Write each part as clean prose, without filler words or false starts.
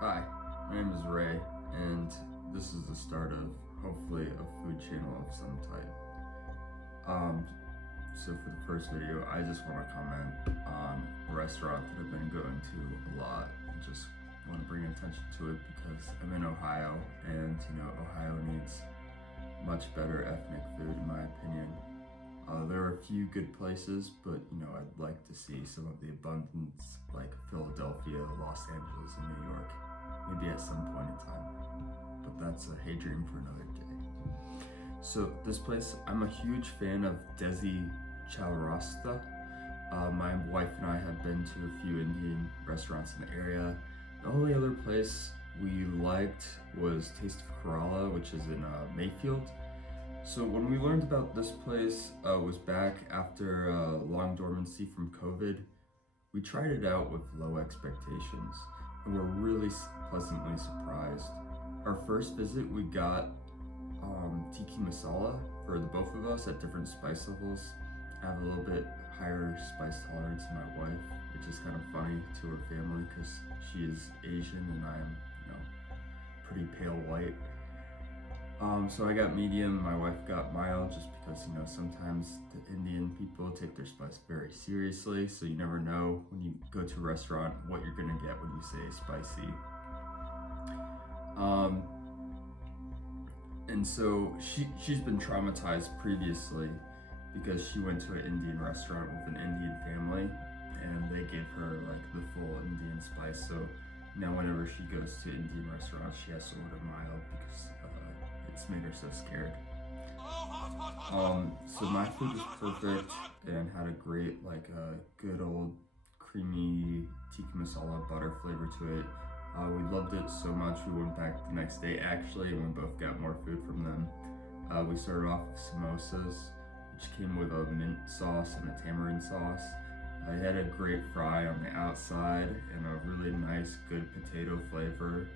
Hi, my name is Ray, and this is the start of hopefully a food channel of some type. So for the first video, I just want to comment on a restaurant that I've been going to a lot, and just want to bring attention to it because I'm in Ohio, and Ohio needs much better ethnic food in my opinion. There are a few good places, but I'd like to see some of the abundance like Philadelphia, Los Angeles, and New York, maybe at some point in time. But that's a hay dream for another day. So this place, I'm a huge fan of Desi Chowrastha. My wife and I have been to a few Indian restaurants in the area. The only other place we liked was Taste of Kerala, which is in Mayfield. So when we learned about this place was back after long dormancy from COVID. We tried it out with low expectations and were really pleasantly surprised. Our first visit we got Tikka Masala for the both of us at different spice levels. I have a little bit higher spice tolerance than my wife, which is kind of funny to her family because she is Asian and I am, pretty pale white. So I got medium, my wife got mild, just because sometimes the Indian people take their spice very seriously, so you never know when you go to a restaurant what you're gonna get when you say spicy. And so she's been traumatized previously because she went to an Indian restaurant with an Indian family and they gave her like the full Indian spice. So now whenever she goes to Indian restaurants, she has to order mild because it's made her so scared. So my food was perfect and had a great, good old creamy tikka masala butter flavor to it. We loved it so much we went back the next day actually, and we both got more food from them. We started off with samosas, which came with a mint sauce and a tamarind sauce. I had a great fry on the outside and a really nice, good potato flavor.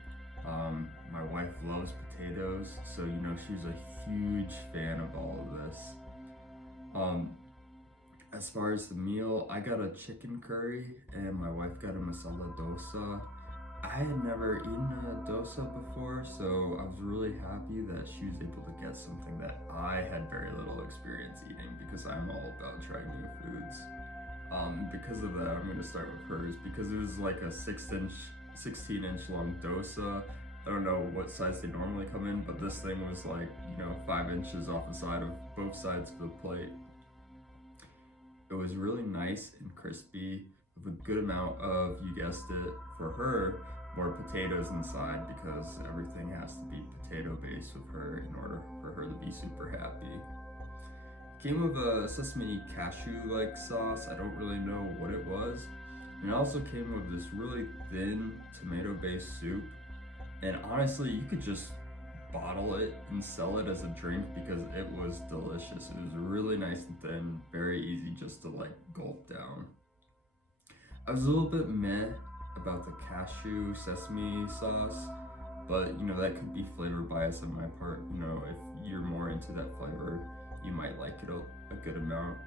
My wife loves potatoes, so she's a huge fan of all of this. As far as the meal, I got a chicken curry and my wife got a masala dosa. I had never eaten a dosa before, so I was really happy that she was able to get something that I had very little experience eating because I'm all about trying new foods. Because of that, I'm going to start with hers because it was like a 16-inch long dosa. I don't know what size they normally come in, but this thing was like, 5 inches off the side of both sides of the plate. It was really nice and crispy with a good amount of, you guessed it, for her, more potatoes inside because everything has to be potato based with her in order for her to be super happy. Came with a sesame cashew-like sauce. I don't really know what it was. And it also came with this really thin tomato-based soup. And honestly, you could just bottle it and sell it as a drink because it was delicious. It was really nice and thin, very easy just to gulp down. I was a little bit meh about the cashew sesame sauce, but that could be flavor bias on my part. If you're more into that flavor, you might like it a good amount.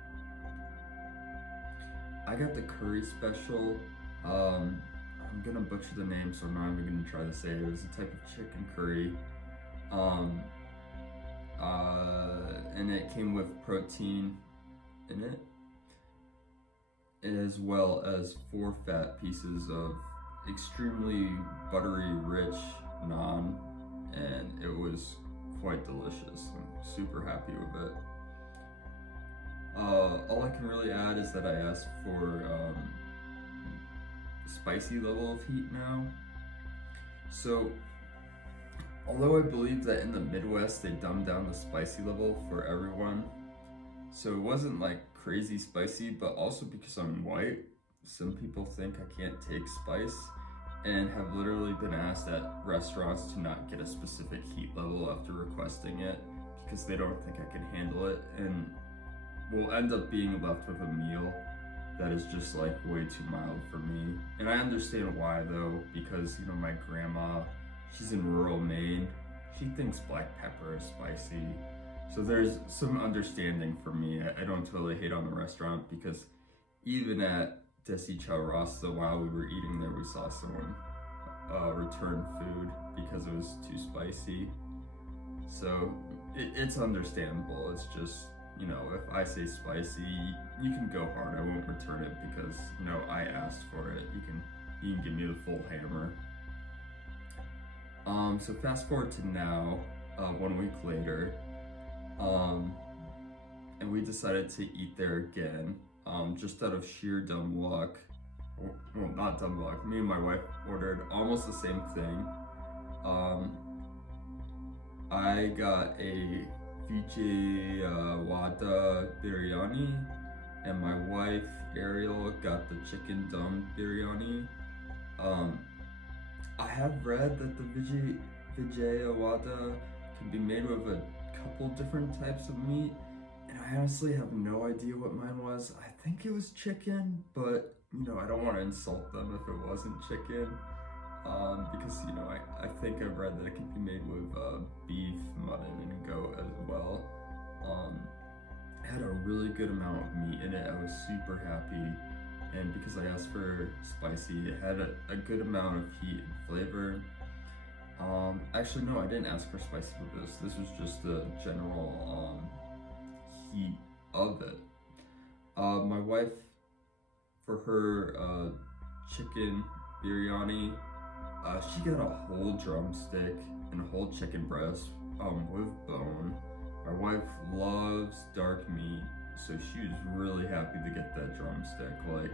I got the curry special. I'm gonna butcher the name, so I'm not even gonna try to say it. It was a type of chicken curry. And it came with protein in it, as well as 4 fat pieces of extremely buttery, rich naan, and it was quite delicious. I'm super happy with it. All I can really add is that I asked for spicy level of heat now. So although I believe that in the Midwest they dumbed down the spicy level for everyone, so it wasn't crazy spicy, but also because I'm white, some people think I can't take spice and have literally been asked at restaurants to not get a specific heat level after requesting it because they don't think I can handle it, and will end up being left with a meal that is just way too mild for me. And I understand why though, because my grandma, she's in rural Maine, she thinks black pepper is spicy. So there's some understanding for me. I don't totally hate on the restaurant because even at Desi Chowrastha, while we were eating there, we saw someone return food because it was too spicy. So it's understandable. It's just, you know, if I say spicy, you can go hard. I won't return it because, you know, I asked for it. You can give me the full hammer. So fast forward to now, 1 week later, and we decided to eat there again, just out of sheer dumb luck. Well, not dumb luck. Me and my wife ordered almost the same thing. I got a Vijay Biryani, and my wife Ariel got the chicken dum biryani. I have read that the Vijayawada can be made with a couple different types of meat, and I honestly have no idea what mine was. I think it was chicken, but you know, I don't want to insult them if it wasn't chicken, because you know, I think I've read that it can be made with beef, mutton, and goat as well. It had a really good amount of meat in it. I was super happy. And because I asked for spicy, it had a good amount of heat and flavor. Actually, no, I didn't ask for spicy with this. This was just the general heat of it. My wife, for her chicken biryani, she got a whole drumstick and a whole chicken breast with bone. My wife loves dark meat, so she was really happy to get that drumstick. Like,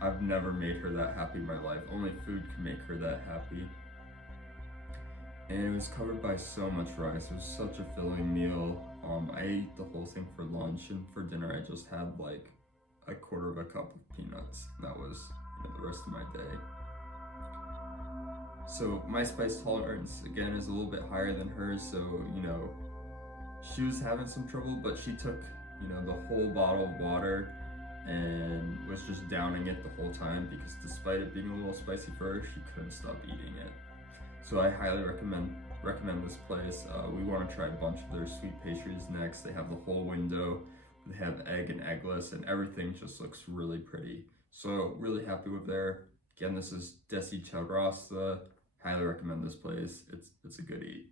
I've never made her that happy in my life. Only food can make her that happy. And it was covered by so much rice. It was such a filling meal. I ate the whole thing for lunch, and for dinner I just had like a quarter of a cup of peanuts. That was, you know, the rest of my day. So my spice tolerance, again, is a little bit higher than hers, so, you know, she was having some trouble, but she took, you know, the whole bottle of water and was just downing it the whole time because despite it being a little spicy for her, she couldn't stop eating it. So I highly recommend this place. We want to try a bunch of their sweet pastries next. They have the whole window. They have egg and eggless, and everything just looks really pretty. So really happy with there. Again, this is Desi Chowrastha. Highly recommend this place. It's a good eat.